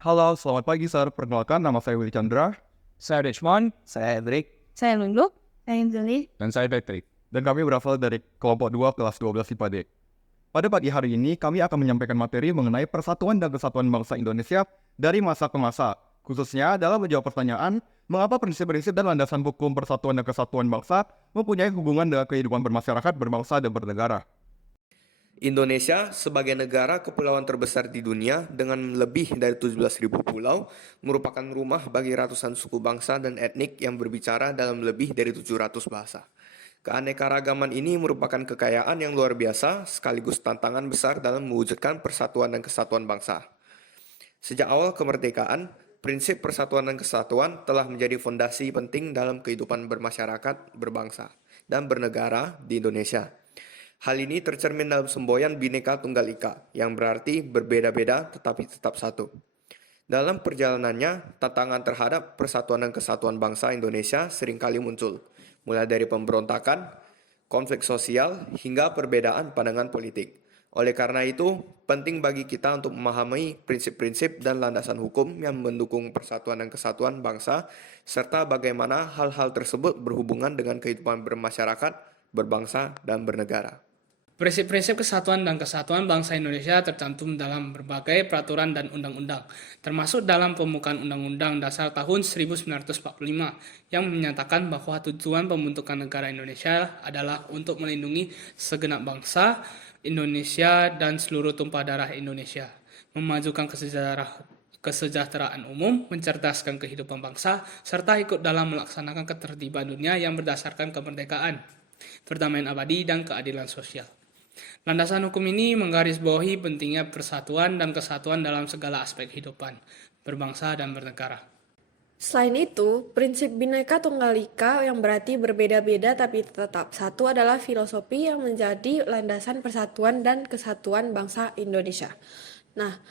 Halo, selamat pagi, Sir. Perkenalkan, nama saya Willy Chandra. Saya Richmond. Saya Hendrik. Saya Lulu, saya Anjali. Dan saya Patrick. Dan kami berasal dari kelompok 2 kelas 12 IPA D. Pada pagi hari ini, kami akan menyampaikan materi mengenai persatuan dan kesatuan bangsa Indonesia dari masa ke masa. Khususnya dalam menjawab pertanyaan, mengapa prinsip-prinsip dan landasan hukum persatuan dan kesatuan bangsa mempunyai hubungan dengan kehidupan bermasyarakat, berbangsa, dan bernegara. Indonesia sebagai negara kepulauan terbesar di dunia dengan lebih dari 17.000 pulau merupakan rumah bagi ratusan suku bangsa dan etnik yang berbicara dalam lebih dari 700 bahasa. Keanekaragaman ini merupakan kekayaan yang luar biasa sekaligus tantangan besar dalam mewujudkan persatuan dan kesatuan bangsa. Sejak awal kemerdekaan, prinsip persatuan dan kesatuan telah menjadi fondasi penting dalam kehidupan bermasyarakat, berbangsa, dan bernegara di Indonesia. Hal ini tercermin dalam semboyan Bhinneka Tunggal Ika, yang berarti berbeda-beda tetapi tetap satu. Dalam perjalanannya, tantangan terhadap persatuan dan kesatuan bangsa Indonesia seringkali muncul, mulai dari pemberontakan, konflik sosial, hingga perbedaan pandangan politik. Oleh karena itu, penting bagi kita untuk memahami prinsip-prinsip dan landasan hukum yang mendukung persatuan dan kesatuan bangsa, serta bagaimana hal-hal tersebut berhubungan dengan kehidupan bermasyarakat, berbangsa, dan bernegara. Prinsip-prinsip kesatuan dan kesatuan bangsa Indonesia tercantum dalam berbagai peraturan dan undang-undang, termasuk dalam pembukaan Undang-Undang Dasar tahun 1945 yang menyatakan bahwa tujuan pembentukan negara Indonesia adalah untuk melindungi segenap bangsa Indonesia dan seluruh tumpah darah Indonesia, memajukan kesejahteraan umum, mencerdaskan kehidupan bangsa, serta ikut dalam melaksanakan ketertiban dunia yang berdasarkan kemerdekaan, perdamaian abadi, dan keadilan sosial. Landasan hukum ini menggarisbawahi pentingnya persatuan dan kesatuan dalam segala aspek kehidupan, berbangsa dan bernegara. Selain itu, prinsip Bhinneka Tunggal Ika yang berarti berbeda-beda tapi tetap satu adalah filosofi yang menjadi landasan persatuan dan kesatuan bangsa Indonesia. Nah,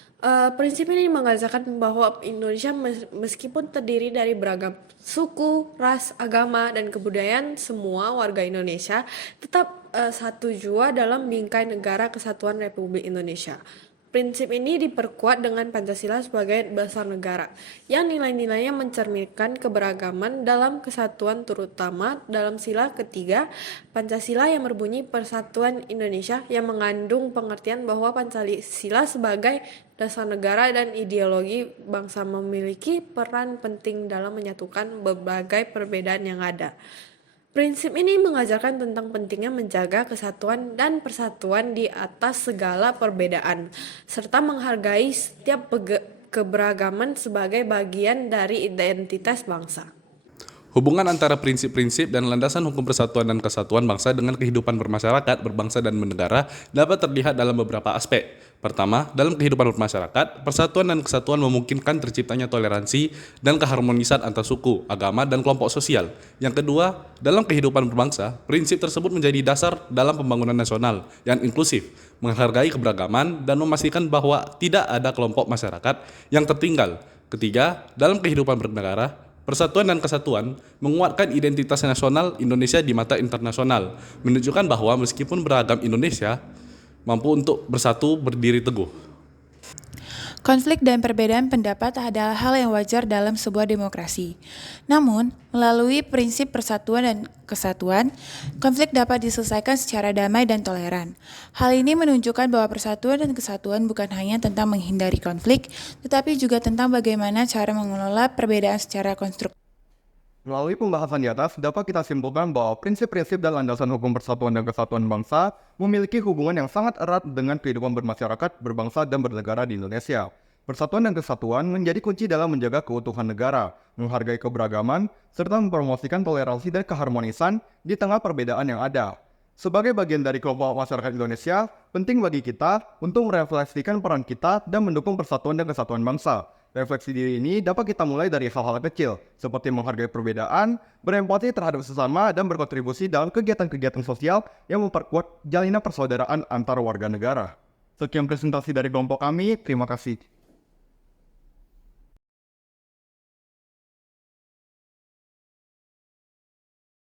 prinsip ini mengajarkan bahwa Indonesia meskipun terdiri dari beragam suku, ras, agama, dan kebudayaan semua warga Indonesia tetap satu jua dalam bingkai negara kesatuan Republik Indonesia. Prinsip ini diperkuat dengan Pancasila sebagai dasar negara, yang nilai-nilainya mencerminkan keberagaman dalam kesatuan terutama dalam sila ketiga Pancasila yang berbunyi Persatuan Indonesia yang mengandung pengertian bahwa Pancasila sebagai dasar negara dan ideologi bangsa memiliki peran penting dalam menyatukan berbagai perbedaan yang ada. Prinsip ini mengajarkan tentang pentingnya menjaga kesatuan dan persatuan di atas segala perbedaan, serta menghargai setiap keberagaman sebagai bagian dari identitas bangsa. Hubungan antara prinsip-prinsip dan landasan hukum persatuan dan kesatuan bangsa dengan kehidupan bermasyarakat, berbangsa, dan bernegara dapat terlihat dalam beberapa aspek. Pertama, dalam kehidupan bermasyarakat, persatuan dan kesatuan memungkinkan terciptanya toleransi dan keharmonisan antar suku, agama, dan kelompok sosial. Yang kedua, dalam kehidupan berbangsa, prinsip tersebut menjadi dasar dalam pembangunan nasional yang inklusif, menghargai keberagaman, dan memastikan bahwa tidak ada kelompok masyarakat yang tertinggal. Ketiga, dalam kehidupan bernegara, persatuan dan kesatuan menguatkan identitas nasional Indonesia di mata internasional, menunjukkan bahwa meskipun beragam Indonesia mampu untuk bersatu berdiri teguh. Konflik dan perbedaan pendapat adalah hal yang wajar dalam sebuah demokrasi. Namun, melalui prinsip persatuan dan kesatuan, konflik dapat diselesaikan secara damai dan toleran. Hal ini menunjukkan bahwa persatuan dan kesatuan bukan hanya tentang menghindari konflik, tetapi juga tentang bagaimana cara mengelola perbedaan secara konstruktif. Melalui pembahasan di atas, dapat kita simpulkan bahwa prinsip-prinsip dan landasan hukum persatuan dan kesatuan bangsa memiliki hubungan yang sangat erat dengan kehidupan bermasyarakat, berbangsa, dan bernegara di Indonesia. Persatuan dan kesatuan menjadi kunci dalam menjaga keutuhan negara, menghargai keberagaman, serta mempromosikan toleransi dan keharmonisan di tengah perbedaan yang ada. Sebagai bagian dari kelompok masyarakat Indonesia, penting bagi kita untuk merefleksikan peran kita dan mendukung persatuan dan kesatuan bangsa. Refleksi diri ini dapat kita mulai dari hal-hal kecil, seperti menghargai perbedaan, berempati terhadap sesama, dan berkontribusi dalam kegiatan-kegiatan sosial yang memperkuat jalinan persaudaraan antar warga negara. Sekian presentasi dari kelompok kami, terima kasih.